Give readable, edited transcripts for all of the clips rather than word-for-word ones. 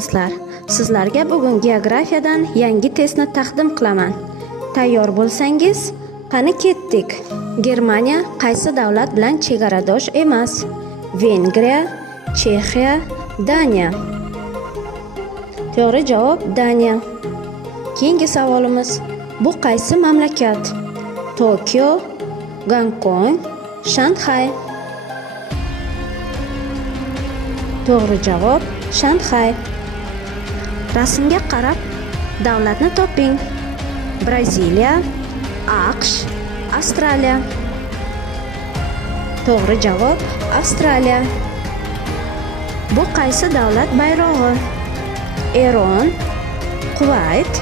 do'stlar, sizlarga bugun geografiyadan yangi testni taqdim qilaman. Tayyor bo'lsangiz, qani ketdik. Germaniya qaysi davlat bilan chegaradosh emas? Vengriya, Chexiya, Daniya. To'g'ri javob Daniya. Keyingi savolimiz: bu qaysi mamlakat? Tokio, Gonkong, Shanxay. To'g'ri javob Shanxay. Rasmga qarab davlatni toping. Braziliya, AQSh, Avstraliya. To'g'ri javob Avstraliya. Bu qaysi davlat bayrog'i? Eron, Kuvayt,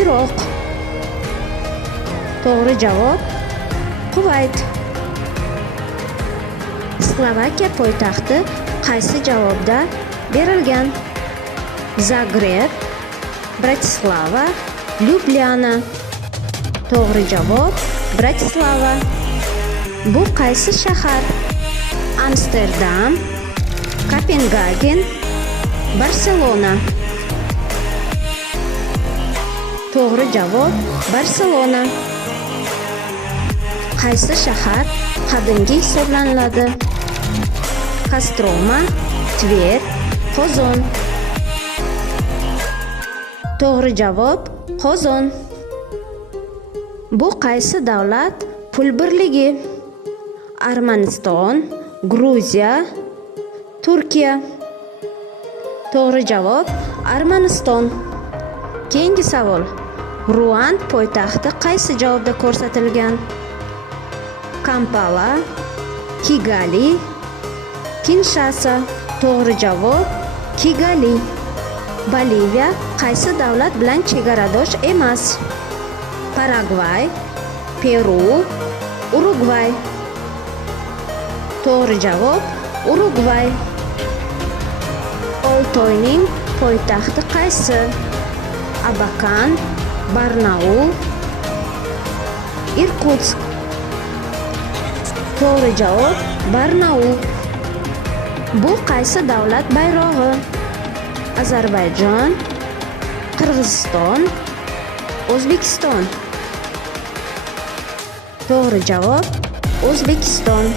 Iroq. To'g'ri javob Kuvayt. Slovakiya poytaxti qaysi javobda berilgan? Zagreb, Bratislava, Lyublyana. To'g'ri javob Bratislava. Bu qaysi shahar? Amsterdam, Kopengagen, Barselona. To'g'ri javob Barselona. Qaysi shahar qadimgi hisoblanadi? Kostroma, Tver, Qozon. To'g'ri javob Qozon. Bu qaysi davlat pul birligi? Armaniston, Gruziya, Turkiya. To'g'ri javob Armaniston. Keyingi savol: Ruand poytaxti qaysi javobda ko'rsatilgan? Kampala, Kigali, Kinshasa. To'g'ri javob Kigali. Boliviya qaysi davlat bilan chegaradosh emas? Paragvay, Peru, Urugvay. To'g'ri javob Urugvay. Oltoyning poytaxti qaysi? Abakan, Barnaul, Irkutsk. To'g'ri javob Barnaul. Bu qaysi davlat bayrog'i? Ozarbayjon, Qirg'iziston, O'zbekiston. To'g'ri javob O'zbekiston.